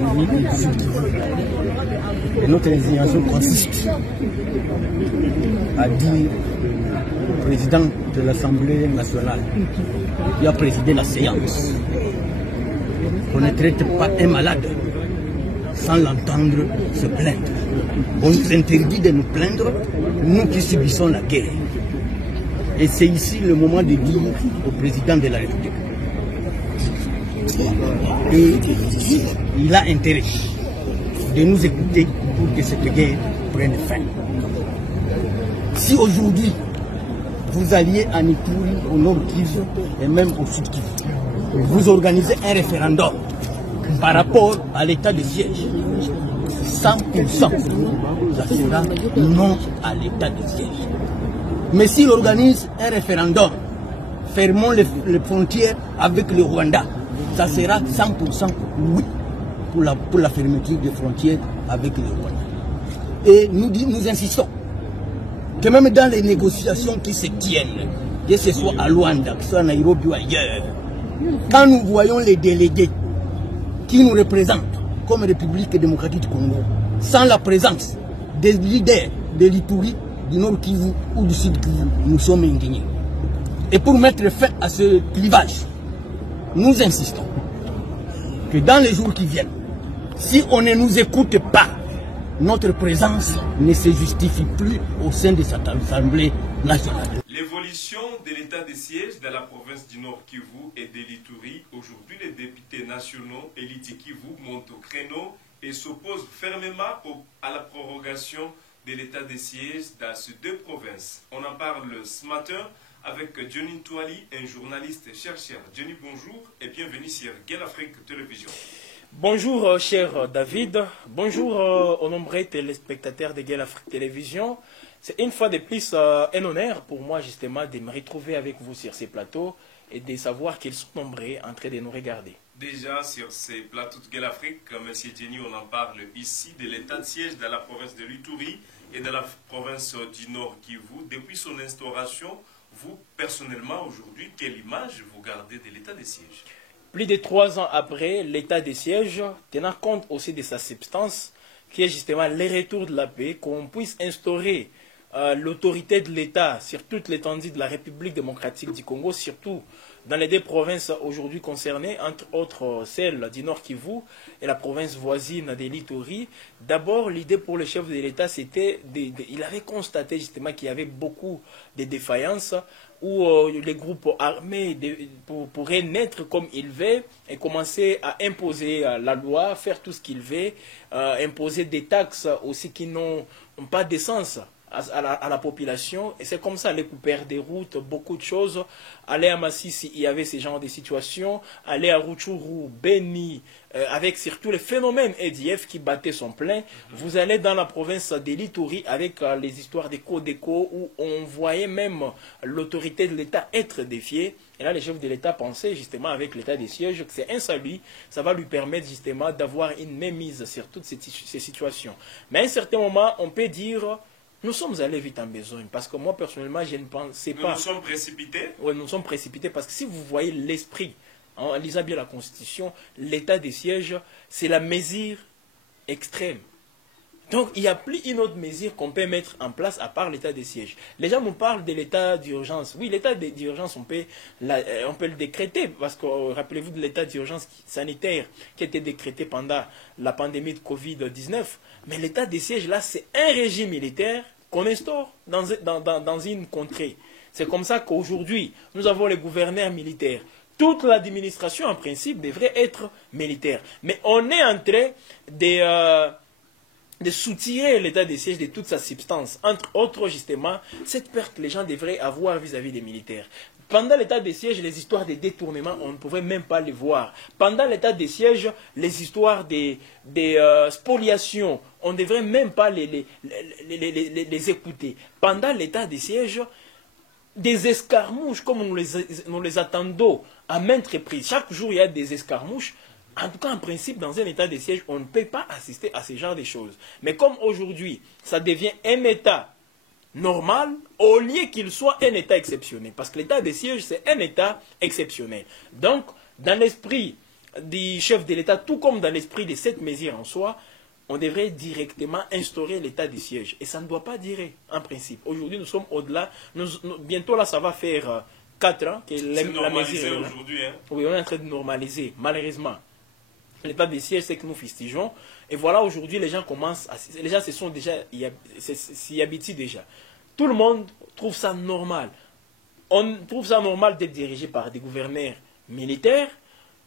Ituri et Sud Kivu. Et notre indignation consiste à dire au président de l'Assemblée nationale qui a présidé la séance qu'on ne traite pas un malade sans l'entendre se plaindre. On nous interdit de nous plaindre, nous qui subissons la guerre. Et c'est ici le moment de dire au président de la République. Et il a intérêt de nous écouter pour que cette guerre prenne fin. Si aujourd'hui, vous alliez en Ituri, au Nord Kivu et même au Sud Kivu, vous organisez un référendum par rapport à l'état de siège, 100%, ça sera non à l'état de siège. Mais s'il organise un référendum, fermons les frontières avec le Rwanda, ça sera 100% oui pour la fermeture des frontières avec le Rwanda. Et nous insistons que même dans les négociations qui se tiennent, que ce soit à Luanda, que ce soit à Nairobi ou ailleurs, quand nous voyons les délégués qui nous représentent comme République démocratique du Congo, sans la présence des leaders de l'Ituri, du Nord Kivu ou du Sud Kivu, nous sommes indignés. Et pour mettre fin à ce clivage, nous insistons que dans les jours qui viennent, si on ne nous écoute pas, notre présence ne se justifie plus au sein de cette Assemblée nationale. L'évolution de l'état de siège dans la province du Nord Kivu et de l'Ituri, aujourd'hui les députés nationaux et l'Iti-Kivu montent au créneau et s'opposent fermement à la prorogation de l'état de siège dans ces deux provinces. On en parle ce matin avec Johnny Touali, un journaliste chercheur. Johnny, bonjour et bienvenue sur Gueule Afrique Télévision. Bonjour cher David, bonjour aux nombreux téléspectateurs de Gueule Afrique Télévision. C'est une fois de plus un honneur pour moi justement de me retrouver avec vous sur ces plateaux et de savoir qu'ils sont nombreux en train de nous regarder. Déjà sur ces plateaux de Gueule Afrique, M. Jenny, on en parle ici de l'état de siège dans la province de l'Ituri et de la province du Nord Kivu. Depuis son instauration, vous personnellement aujourd'hui, quelle image vous gardez de l'état de siège? Plus de 3 ans après l'état de siège, tenant compte aussi de sa substance, qui est justement le retour de la paix, qu'on puisse instaurer l'autorité de l'État sur toute l'étendue de la République démocratique du Congo, surtout dans les deux provinces aujourd'hui concernées, entre autres celle du Nord Kivu et la province voisine de l'Ituri. D'abord, l'idée pour le chef de l'État, c'était, il avait constaté justement qu'il y avait beaucoup de défaillances où les groupes armés pourraient naître comme ils veulent et commencer à imposer la loi, faire tout ce qu'ils veulent, imposer des taxes aussi qui n'ont pas de sens à la population. Et c'est comme ça, les coupeurs des routes, beaucoup de choses. Aller à Massissi, il y avait ce genre de situations. Aller à Rutshuru, Beni, avec surtout les phénomènes EDF qui battaient son plein. Vous allez dans la province de l'Ituri avec les histoires des Codeco où on voyait même l'autorité de l'État être défiée. Et là, les chefs de l'État pensaient justement avec l'état des sièges que c'est insalubre, ça va lui permettre justement d'avoir une mainmise sur toutes ces situations. Mais à un certain moment, on peut dire nous sommes allés vite en besogne, parce que moi, personnellement, je ne pensais pas... Nous sommes précipités? Oui, nous sommes précipités, parce que si vous voyez l'esprit, en lisant bien la Constitution, l'état des sièges, c'est la mesure extrême. Donc, il n'y a plus une autre mesure qu'on peut mettre en place à part l'état des sièges. Les gens nous parlent de l'état d'urgence. Oui, l'état d'urgence, on peut le décréter, parce que rappelez-vous de l'état d'urgence sanitaire qui a été décrété pendant la pandémie de Covid-19. Mais l'état des sièges, là, c'est un régime militaire qu'on instaure dans une contrée. C'est comme ça qu'aujourd'hui, nous avons les gouverneurs militaires. Toute l'administration, en principe, devrait être militaire. Mais on est en train de soutirer l'état des sièges de toute sa substance. Entre autres, justement, cette perte que les gens devraient avoir vis-à-vis des militaires. Pendant l'état des sièges, les histoires de détournement, on ne pouvait même pas les voir. Pendant l'état des sièges, les histoires des spoliations, on ne devrait même pas les écouter. Pendant l'état des sièges, des escarmouches, comme nous les attendons à maintes reprises. Chaque jour, il y a des escarmouches. En tout cas, en principe, dans un état de siège, on ne peut pas assister à ce genre de choses. Mais comme aujourd'hui, ça devient un état normal, au lieu qu'il soit un état exceptionnel. Parce que l'état de siège, c'est un état exceptionnel. Donc, dans l'esprit du chef de l'État, tout comme dans l'esprit de cette mesure en soi, on devrait directement instaurer l'état de siège. Et ça ne doit pas durer, en principe. Aujourd'hui, nous sommes au-delà. Bientôt, là, ça va faire 4 ans que la mesure... aujourd'hui. Hein? Oui, on est en train de normaliser, malheureusement. L'état de siège, c'est que nous fustigeons. Et voilà, aujourd'hui, les gens commencent à... Les gens se sont déjà... s'y habituent déjà. Tout le monde trouve ça normal. On trouve ça normal d'être dirigé par des gouverneurs militaires.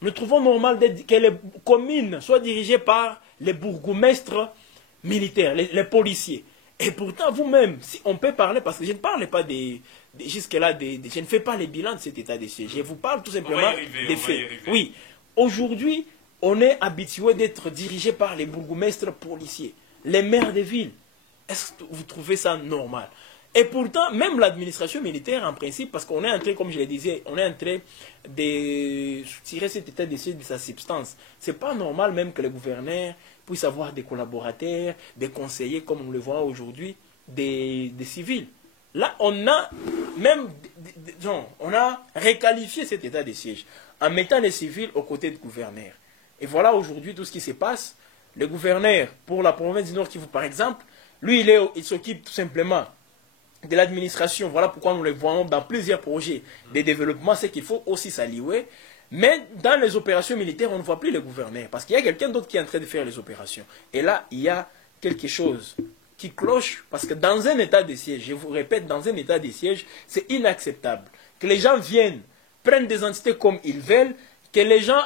Nous trouvons normal que les communes soient dirigées par les bourgmestres militaires, les policiers. Et pourtant, vous-même, si on peut parler, parce que je ne parle pas jusque-là, je ne fais pas les bilans de cet état de siège. Je vous parle tout simplement des faits. Oui, aujourd'hui, on est habitué d'être dirigé par les bourgmestres policiers, les maires de villes. Est-ce que vous trouvez ça normal? Et pourtant, même l'administration militaire, en principe, parce qu'on est en train, comme je le disais, on est en train de tirer cet état de siège de sa substance. Ce n'est pas normal même que les gouverneurs puissent avoir des collaborateurs, des conseillers, comme nous le voyons aujourd'hui, des civils. Là, on a même, on a requalifié cet état de siège en mettant les civils aux côtés des gouverneurs. Et voilà aujourd'hui tout ce qui se passe. Le gouverneur, pour la province du Nord Kivu, par exemple, lui, il s'occupe tout simplement de l'administration. Voilà pourquoi nous le voyons dans plusieurs projets de développement, c'est qu'il faut aussi s'allier. Mais dans les opérations militaires, on ne voit plus les gouverneurs, parce qu'il y a quelqu'un d'autre qui est en train de faire les opérations. Et là, il y a quelque chose qui cloche, parce que dans un état de siège, je vous répète, dans un état de siège, c'est inacceptable que les gens viennent, prennent des entités comme ils veulent, que les gens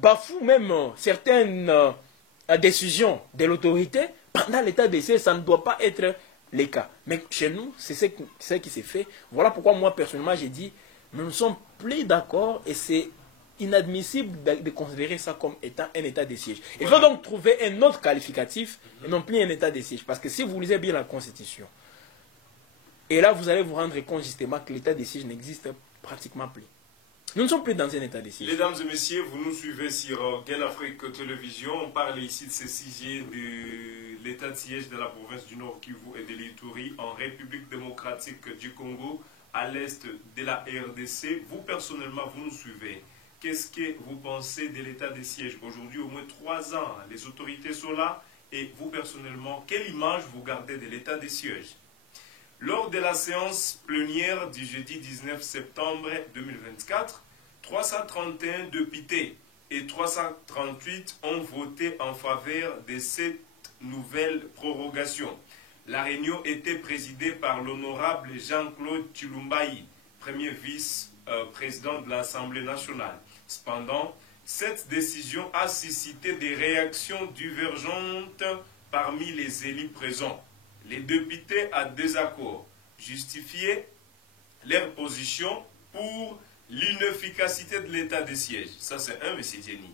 bafouent même certaines décisions de l'autorité. Pendant l'état de siège, ça ne doit pas être les cas. Mais chez nous, c'est ce qui s'est fait. Voilà pourquoi moi, personnellement, j'ai dit, nous ne sommes plus d'accord et c'est inadmissible de considérer ça comme étant un état de siège. Il faut donc trouver un autre qualificatif et non plus un état de siège. Parce que si vous lisez bien la Constitution, et là, vous allez vous rendre compte justement que l'état de siège n'existe pratiquement plus. Nous ne sommes plus dans un état de siège. Mesdames et messieurs, vous nous suivez sur Gale Afrique Télévision. On parle ici de ce sujet de l'état de siège de la province du Nord Kivu et de l'Ituri en République démocratique du Congo, à l'est de la RDC. Vous, personnellement, vous nous suivez. Qu'est-ce que vous pensez de l'état de siège? Aujourd'hui, au moins 3 ans, les autorités sont là. Et vous, personnellement, quelle image vous gardez de l'état de siège? Lors de la séance plénière du jeudi 19 septembre 2024, 331 députés et 338 ont voté en faveur de cette nouvelle prorogation. La réunion était présidée par l'honorable Jean-Claude Chilumbayi, premier vice-président de l'Assemblée nationale. Cependant, cette décision a suscité des réactions divergentes parmi les élus présents. Les députés à désaccord justifiaient leur position pour l'inefficacité de l'état de siège. Ça, c'est un, M. Jenny,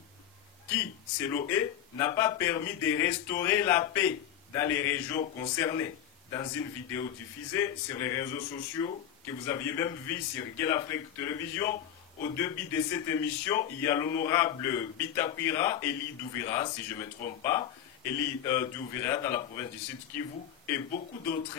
qui, selon eux, n'a pas permis de restaurer la paix dans les régions concernées. Dans une vidéo diffusée sur les réseaux sociaux, que vous aviez même vu sur Gale Afrique Télévision, au début de cette émission, il y a l'honorable Bitakwira, Eli Douvira, si je ne me trompe pas, Eli Douvira dans la province du Sud Kivu, et beaucoup d'autres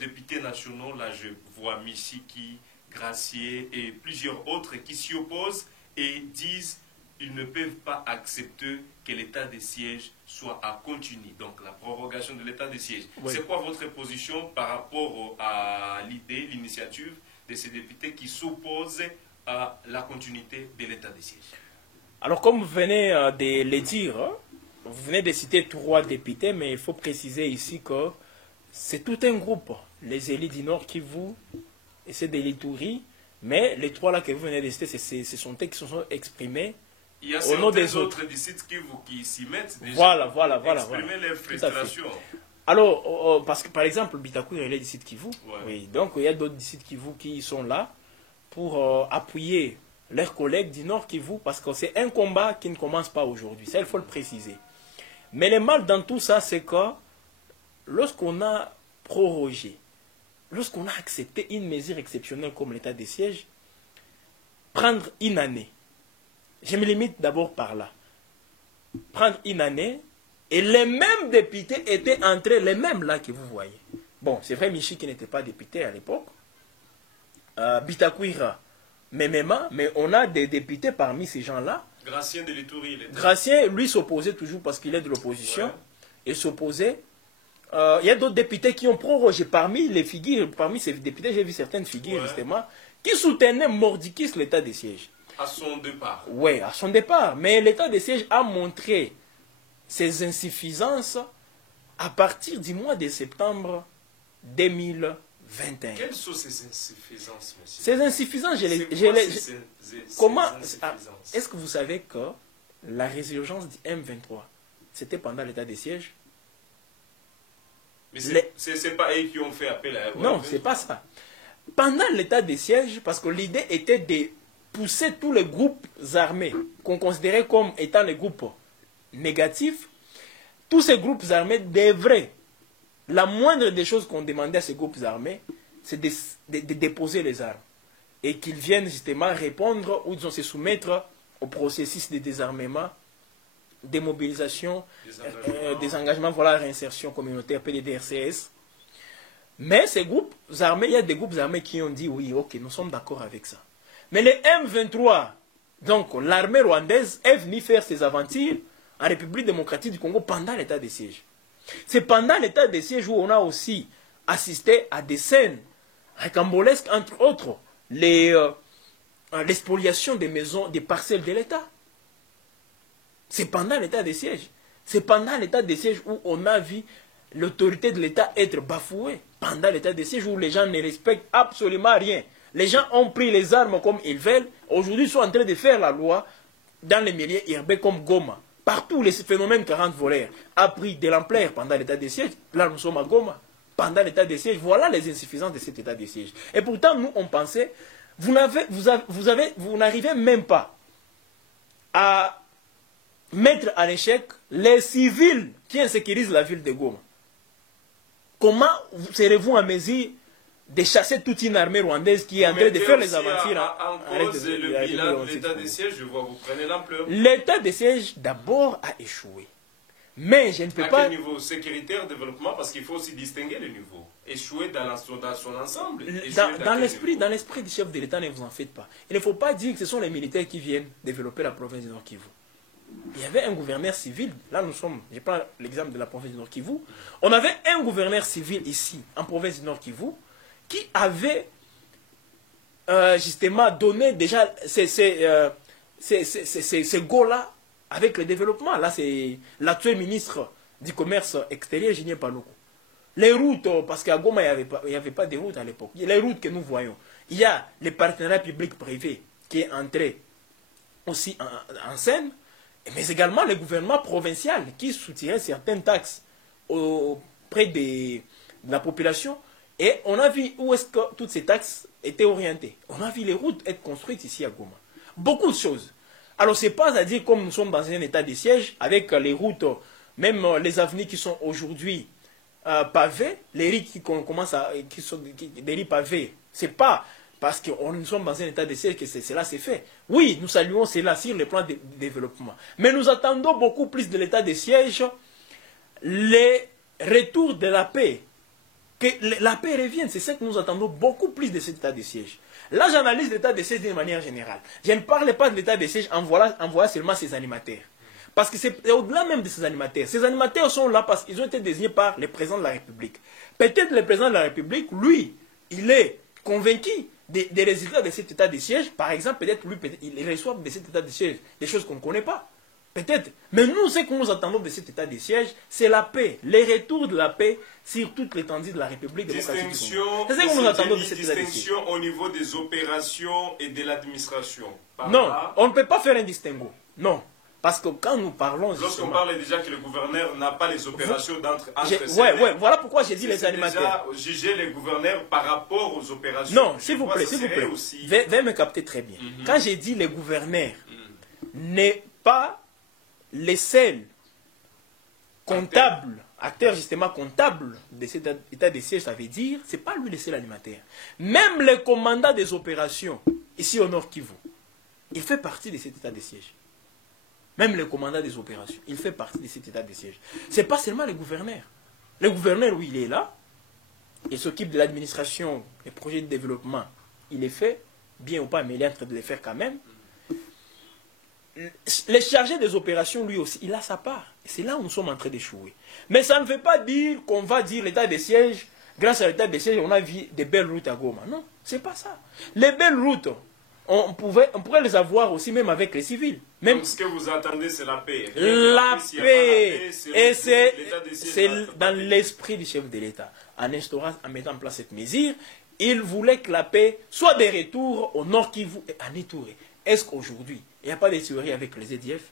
députés nationaux, là je vois Michiki, Gracier et plusieurs autres qui s'y opposent et disent qu'ils ne peuvent pas accepter que l'état de siège soit à continuer. Donc la prorogation de l'état de siège. Oui. C'est quoi votre position par rapport à l'idée, l'initiative de ces députés qui s'opposent à la continuité de l'état de siège? Alors comme vous venez de le dire, vous venez de citer 3 députés, mais il faut préciser ici que c'est tout un groupe. Les élus du Nord Kivu et c'est de l'Ituri, mais les 3 là que vous venez de citer, ce sont eux qui se sont exprimés au nom des autres. Il y a certains autres qui s'y mettent déjà. Voilà. Exprimer leur frustration. Alors, parce que par exemple, Bitakwira, il est d'ici de Kivu. Ouais. Oui, donc il y a d'autres d'ici de Kivu qui sont là pour appuyer leurs collègues du Nord Kivu, parce que c'est un combat qui ne commence pas aujourd'hui. Ça, il faut le préciser. Mais le mal dans tout ça, c'est que lorsqu'on a prorogé, lorsqu'on a accepté une mesure exceptionnelle comme l'état de siège, prendre une année, je me limite d'abord par là, prendre une année, et les mêmes députés étaient entrés, les mêmes là que vous voyez. Bon, c'est vrai, Michi qui n'était pas député à l'époque, Bitakwira MMA, mais on a des députés parmi ces gens-là. Gratien de l'Itourie. Gratien, lui, s'opposait toujours parce qu'il est de l'opposition. Ouais. Il s'opposait. Il y a d'autres députés qui ont prorogé. Parmi les figures, parmi ces députés, j'ai vu certaines figures, justement, qui soutenaient mordicus l'état de siège. À son départ. Oui, à son départ. Mais l'état de siège a montré ses insuffisances à partir du mois de septembre 2021. Quelles sont ces insuffisances, monsieur? Ces insuffisances, comment est-ce que vous savez que la résurgence du M23, c'était pendant l'état de siège? Mais c'est pas eux qui ont fait appel à... Non, c'est pas ça. Pendant l'état de siège, parce que l'idée était de pousser tous les groupes armés qu'on considérait comme étant les groupes négatifs, tous ces groupes armés devraient, la moindre des choses qu'on demandait à ces groupes armés, c'est de déposer les armes. Et qu'ils viennent justement répondre ou disons se soumettre au processus de désarmement, démobilisation, des engagements, voilà, réinsertion communautaire, PDDRCS. Mais ces groupes armés, il y a des groupes armés qui ont dit oui, ok, nous sommes d'accord avec ça. Mais les M23, donc l'armée rwandaise, est venue faire ses aventures en République démocratique du Congo pendant l'état de siège. C'est pendant l'état de siège où on a aussi assisté à des scènes rocambolesques, entre autres, l'espoliation des maisons, des parcelles de l'État. C'est pendant l'état de siège. C'est pendant l'état de siège où on a vu l'autorité de l'État être bafouée. Pendant l'état de siège où les gens ne respectent absolument rien. Les gens ont pris les armes comme ils veulent. Aujourd'hui, ils sont en train de faire la loi dans les milieux urbains comme Goma. Partout, les phénomènes 40 voleurs a pris de l'ampleur pendant l'état de siège. Là, nous sommes à Goma. Pendant l'état de siège, voilà les insuffisances de cet état de siège. Et pourtant, nous, on pensait, vous n'arrivez même pas à mettre en échec les civils qui insécurisent la ville de Goma. Comment serez-vous en mesure de chasser toute une armée rwandaise qui est en train de faire les aventures en cause le bilan de l'état de siège, je vois, vous prenez l'ampleur. L'état de siège, d'abord, a échoué. Mais je ne peux pas... À quel niveau? Sécuritaire, développement, parce qu'il faut aussi distinguer les niveaux. Échouer dans son ensemble. Dans l'esprit du chef de l'État, ne vous en faites pas. Il ne faut pas dire que ce sont les militaires qui viennent développer la province du Nord Kivu. Il y avait un gouverneur civil, là nous sommes, je prends l'exemple de la province du Nord Kivu, on avait un gouverneur civil ici, en province du Nord Kivu, qui avait justement donné déjà ces go-là avec le développement. Là, c'est l'actuel ministre du Commerce extérieur, Julien Paluku. Les routes, parce qu'à Goma, il n'y avait pas de routes à l'époque. Les routes que nous voyons. Il y a les partenariats publics-privés qui est entré aussi en scène, mais également le gouvernement provincial qui soutient certaines taxes auprès de la population. Et on a vu où est-ce que toutes ces taxes étaient orientées. On a vu les routes être construites ici à Goma. Beaucoup de choses. Alors, ce n'est pas à dire comme nous sommes dans un état de siège, avec les routes, même les avenues qui sont aujourd'hui pavées, les rues qui sont des rues pavées, ce n'est pas parce que nous sommes dans un état de siège que cela s'est fait. Oui, nous saluons cela sur le plan de développement. Mais nous attendons beaucoup plus de l'état de siège, les retours de la paix. Que la paix revienne, c'est ça que nous attendons beaucoup plus de cet état de siège. Là, j'analyse l'état de siège d'une manière générale. Je ne parle pas de l'état de siège en voyant seulement ces animateurs. Parce que c'est au-delà même de ces animateurs. Ces animateurs sont là parce qu'ils ont été désignés par le président de la République. Peut-être le président de la République, lui, il est convaincu des résultats de cet état de siège. Par exemple, peut-être lui, il reçoit de cet état de siège des choses qu'on ne connaît pas. Peut-être. Mais nous, ce que nous attendons de cet état de siège, c'est la paix. Les retours de la paix sur toute l'étendue de la République démocratique du Congo. C'est ce que nous attendons de cet état de siège. Distinction au niveau des opérations et de l'administration. Non, on ne peut pas faire un distinguo. Non. Parce que quand nous parlons... Lorsqu'on parle déjà que le gouverneur n'a pas les opérations entre ouais, voilà pourquoi j'ai dit les animateurs. Déjà juger les gouverneurs par rapport aux opérations. Non, s'il vous plaît, s'il vous plaît. Veuillez me capter très bien. Quand j'ai dit les gouverneurs, n'est pas les seuls comptables, acteurs justement comptables de cet état de siège, ça veut dire, c'est pas lui le seul animateur. Même le commandant des opérations, ici au Nord Kivu, il fait partie de cet état de siège. Même le commandant des opérations, il fait partie de cet état de siège. Ce n'est pas seulement le gouverneur. Le gouverneur, oui, il est là. Il s'occupe de l'administration, les projets de développement, il est fait. bien ou pas, mais il est en train de les faire quand même. Le chargé des opérations, lui aussi, il a sa part. Et c'est là où nous sommes en train d'échouer. Mais ça ne veut pas dire qu'on va dire l'état de siège, grâce à l'état de siège, on a vu des belles routes à Goma. Non, c'est pas ça. Les belles routes, on pourrait les avoir aussi même avec les civils. Même donc ce que vous attendez, c'est la paix. La paix. Et c'est dans dans l'esprit du chef de l'État. En instaurant, en mettant en place cette mesure, il voulait que la paix soit de retour au Nord Kivu et à Ituri. Est-ce qu'aujourd'hui, il n'y a pas de théorie avec les EDF?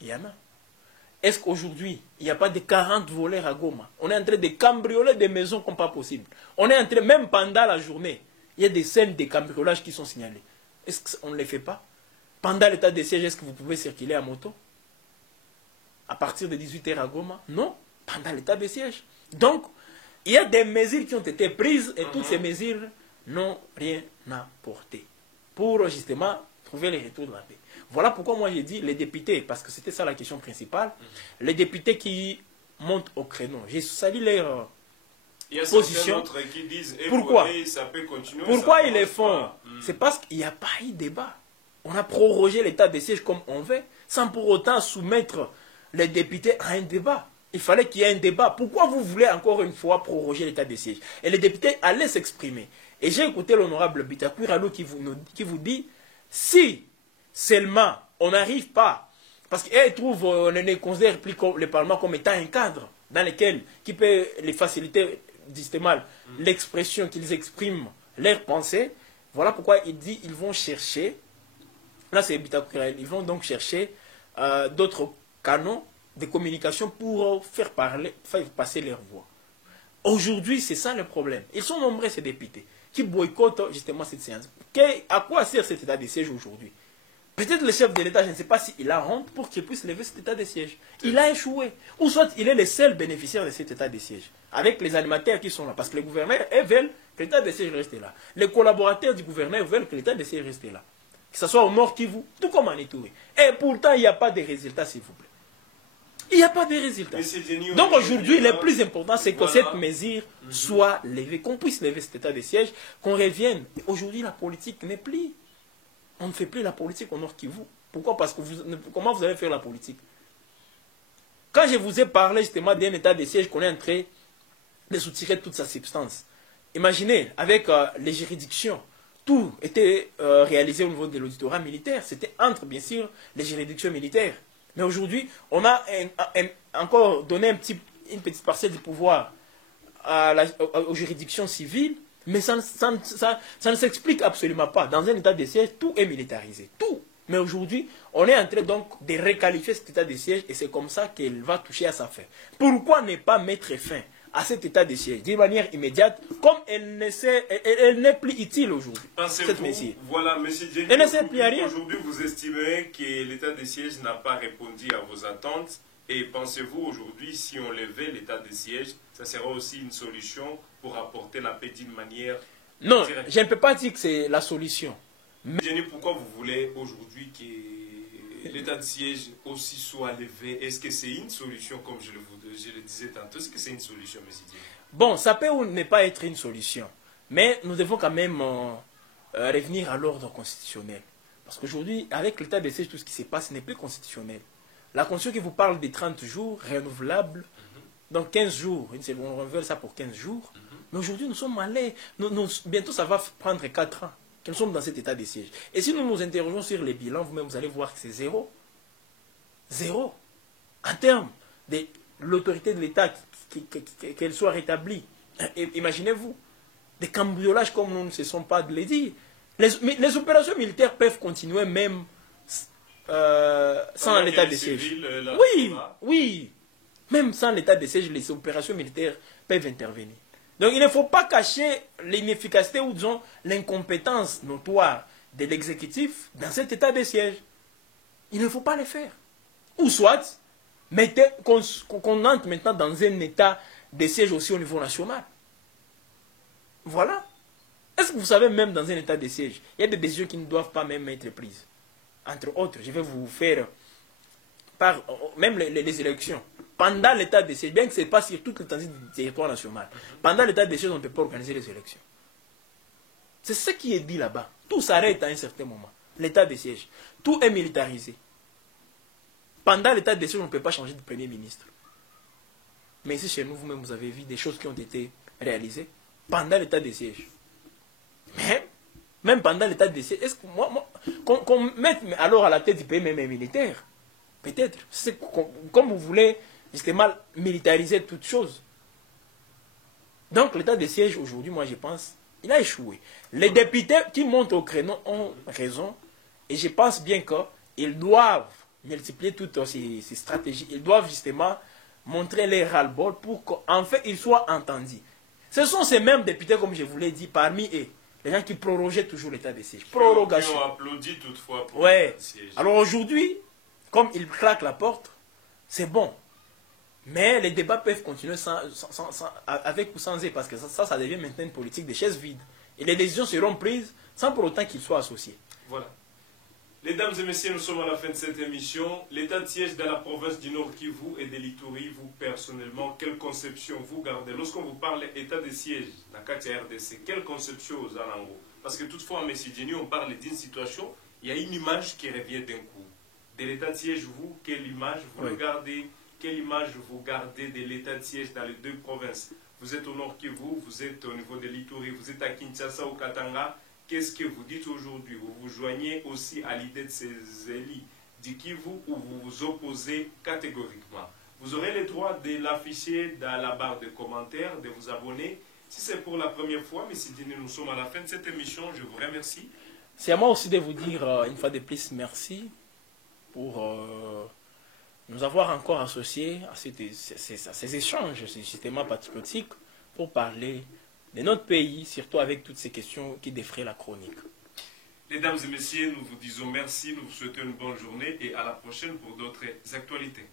Il y en a. Est-ce qu'aujourd'hui, il n'y a pas de 40 voleurs à Goma? On est en train de cambrioler des maisons comme pas possible. On est en train, même pendant la journée, il y a des scènes de cambriolage qui sont signalées. Est-ce qu'on ne les fait pas? Pendant l'état de siège, est-ce que vous pouvez circuler à moto? À partir de 18h à Goma? Non, pendant l'état de siège. Donc, il y a des mesures qui ont été prises et toutes ces mesures n'ont rien apporté pour justement trouver les retours de la paix. Voilà pourquoi moi j'ai dit les députés, parce que c'était ça la question principale, les députés qui montent au créneau. J'ai sali leur il y a position. D'autres qui disent, pourquoi ça peut continuer, pourquoi ils les font? C'est parce qu'il n'y a pas eu de débat. On a prorogé l'état de siège comme on veut, sans pour autant soumettre les députés à un débat. Il fallait qu'il y ait un débat. Pourquoi vous voulez encore une fois proroger l'état de siège? Et les députés allaient s'exprimer. Et j'ai écouté l'honorable Bitakour Alou qui vous dit, si seulement on n'arrive pas, parce qu'ils trouvent, on ne considère plus le Parlement comme étant un cadre dans lequel, qui peut les faciliter justement l'expression qu'ils expriment leurs pensées. Voilà pourquoi il dit ils vont chercher, là c'est Bitakour, ils vont donc chercher d'autres canaux de communication pour faire passer leur voix. Aujourd'hui, c'est ça le problème. Ils sont nombreux ces députés qui boycottent justement cette séance. À quoi sert cet état de siège aujourd'hui? Peut-être le chef de l'État, je ne sais pas s'il a honte pour qu'il puisse lever cet état de siège. Il a échoué. Ou soit il est le seul bénéficiaire de cet état de siège. Avec les animateurs qui sont là. Parce que les gouverneurs, eux, veulent que l'état de siège reste là. Les collaborateurs du gouverneur veulent que l'état de siège reste là. Que ce soit au Nord Kivu, tout comme en Ituri. Et pourtant, il n'y a pas de résultats, s'il vous plaît. Il n'y a pas de résultats. Donc aujourd'hui, le plus important, c'est que cette mesure soit levée, qu'on puisse lever cet état de siège, qu'on revienne. Aujourd'hui, la politique n'est plus. On ne fait plus la politique au Nord Kivu. Pourquoi? Parce que comment vous allez faire la politique? Quand je vous ai parlé justement d'un état de siège qu'on est en train de soutirer toute sa substance, imaginez, avec les juridictions, tout était réalisé au niveau de l'auditorat militaire. C'était entre, bien sûr, les juridictions militaires. Mais aujourd'hui, on a encore donné une petite parcelle du pouvoir aux juridictions civiles, mais ça ne s'explique absolument pas. Dans un état de siège, tout est militarisé. Tout. Mais aujourd'hui, on est en train donc de requalifier cet état de siège et c'est comme ça qu'elle va toucher à sa fin. Pourquoi ne pas mettre fin à cet état de siège d'une manière immédiate, comme elle n'est plus utile aujourd'hui, cette mesure. Voilà, M. Jenny, aujourd'hui vous estimez que l'état de siège n'a pas répondu à vos attentes et pensez-vous aujourd'hui, si on levait l'état de siège, ça sera aussi une solution pour apporter la paix d'une manière non, directe? Je ne peux pas dire que c'est la solution. Mais Jenny, pourquoi vous voulez aujourd'hui que l'état de siège aussi soit levé? Est-ce que c'est une solution, comme je le disais tantôt? Est-ce que c'est une solution, M. Jenny? Bon, ça peut ou ne pas être une solution. Mais nous devons quand même revenir à l'ordre constitutionnel. Parce qu'aujourd'hui, avec l'état de siège, tout ce qui se passe n'est plus constitutionnel. La Constitution qui vous parle des 30 jours renouvelables, donc 15 jours, on renouvelle ça pour 15 jours. Mais aujourd'hui, nous sommes allés, bientôt ça va prendre 4 ans que nous sommes dans cet état de siège. Et si nous nous interrogeons sur les bilans, vous-même, vous allez voir que c'est zéro. Zéro. En termes de l'autorité de l'État, qu'elle soit rétablie. Imaginez-vous, des cambriolages comme nous ne cessons pas de les dire. Les opérations militaires peuvent continuer même sans l'état de siège. Oui. Même sans l'état de siège, les opérations militaires peuvent intervenir. Donc il ne faut pas cacher l'inefficacité ou disons l'incompétence notoire de l'exécutif dans cet état de siège. Il ne faut pas le faire. Ou soit, qu'on entre maintenant dans un état de siège aussi au niveau national. Voilà. Est-ce que vous savez, même dans un état de siège, il y a des décisions qui ne doivent pas même être prises. Entre autres, je vais vous faire, même les élections. Pendant l'état de siège, bien que ce n'est pas sur toute l'étendue du territoire national, pendant l'état de siège, on ne peut pas organiser les élections. C'est ce qui est dit là-bas. tout s'arrête à un certain moment. L'état de siège. Tout est militarisé. Pendant l'état de siège, on ne peut pas changer de premier ministre. Mais ici, chez nous, vous-même, vous avez vu des choses qui ont été réalisées pendant l'état de siège. Mais, même pendant l'état de siège, est-ce que qu'on mette alors à la tête du pays même un militaire? Peut-être. C'est comme vous voulez, justement, militariser toutes choses. Donc, l'état de siège, aujourd'hui, moi, je pense, il a échoué. Les députés qui montent au créneau ont raison. Et je pense bien qu'ils doivent multiplier toutes ces stratégies. Ils doivent justement montrer les ras-le-bol pour qu'en fait, ils soient entendus. Ce sont ces mêmes députés, comme je vous l'ai dit, parmi eux, les gens qui prorogeaient toujours l'état de siège. Prorogation. Qui ont applaudi toutefois pour l'état de siège. Alors aujourd'hui, comme ils claquent la porte, c'est bon. Mais les débats peuvent continuer avec ou sans eux, parce que ça devient maintenant une politique de chaises vides. Et les décisions seront prises sans pour autant qu'ils soient associés. Voilà. Mesdames et messieurs, nous sommes à la fin de cette émission. L'état de siège dans la province du Nord Kivu et de l'Ituri, vous personnellement, quelle conception vous gardez? Lorsqu'on vous parle d'état de siège dans la RDC, quelle conception aux Alango? Parce que toutefois, à Messidjeni, on parle d'une situation, il y a une image qui revient d'un coup. De l'état de siège, vous, quelle image vous regardez? Quelle image vous gardez de l'état de siège dans les deux provinces? Vous êtes au Nord Kivu, vous êtes au niveau de l'Ituri, vous êtes à Kinshasa, au Katanga. Qu'est-ce que vous dites aujourd'hui? Vous vous joignez aussi à l'idée de ces élites du Kivu ou vous vous opposez catégoriquement? Vous aurez le droit de l'afficher dans la barre de commentaires, de vous abonner. Si c'est pour la première fois, Messidjeni, nous sommes à la fin de cette émission. Je vous remercie. C'est à moi aussi de vous dire une fois de plus merci pour nous avoir encore associés à ces échanges justement patriotiques pour parler de notre pays, surtout avec toutes ces questions qui défraient la chronique. Mesdames et messieurs, nous vous disons merci, nous vous souhaitons une bonne journée et à la prochaine pour d'autres actualités.